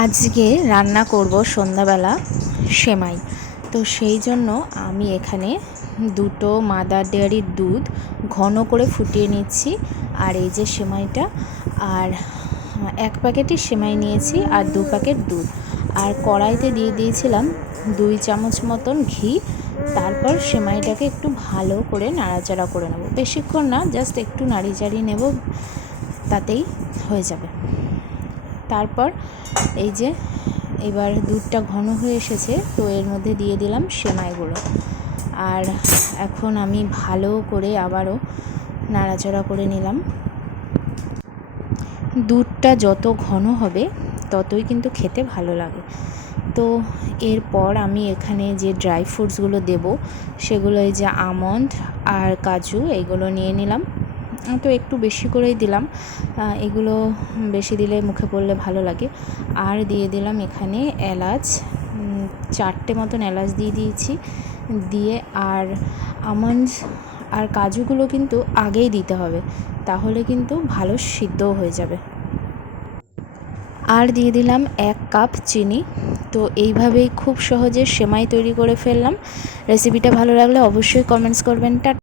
আজকে রান্না করব সন্ধ্যাবেলা সেমাই। তো সেই জন্য আমি এখানে দুটো মাদার ডেয়ারির দুধ ঘন করে ফুটিয়ে নিচ্ছি আর এই যে সেমাইটা, আর এক প্যাকেটই সেমাই নিয়েছি আর দু প্যাকেট দুধ। আর কড়াইতে দিয়ে দিয়েছিলাম দুই চামচ মতন ঘি, তারপর সেমাইটাকে একটু ভালো করে নাড়াচাড়া করে নেব। বেশিক্ষণ না, জাস্ট একটু নাড়ি চাড়িয়ে নেব, তাতেই হয়ে যাবে। তারপর এই যে এবার দুধটা ঘন হয়ে এসেছে, তো এর মধ্যে দিয়ে দিলাম সেমাইগুলো আর এখন আমি ভালো করে আবারও নাড়াচাড়া করে নিলাম। দুধটা যত ঘন হবে, ততই কিন্তু খেতে ভালো লাগে। তো এরপর আমি এখানে যে ড্রাই ফ্রুটসগুলো দেব, সেগুলো এই যে আমন্ড আর কাজু, এইগুলো নিয়ে নিলাম। তো একটু বেশি করেই দিলাম। এগুলো বেশি দিলে মুখে পড়লে ভালো লাগে। আর দিয়ে দিলাম এখানে এলাচ। চারটে মতন এলাচ দিয়ে দিয়েছি। দিয়ে আর আমন্ডস আর কাজুগুলো কিন্তু আগেই দিতে হবে। তাহলে কিন্তু ভালো সিদ্ধও হয়ে যাবে। আর দিয়ে দিলাম এক কাপ চিনি। তো এইভাবেই খুব সহজে সেমাই তৈরি করে ফেললাম। রেসিপিটা ভালো লাগলে অবশ্যই কমেন্টস করবেন। টা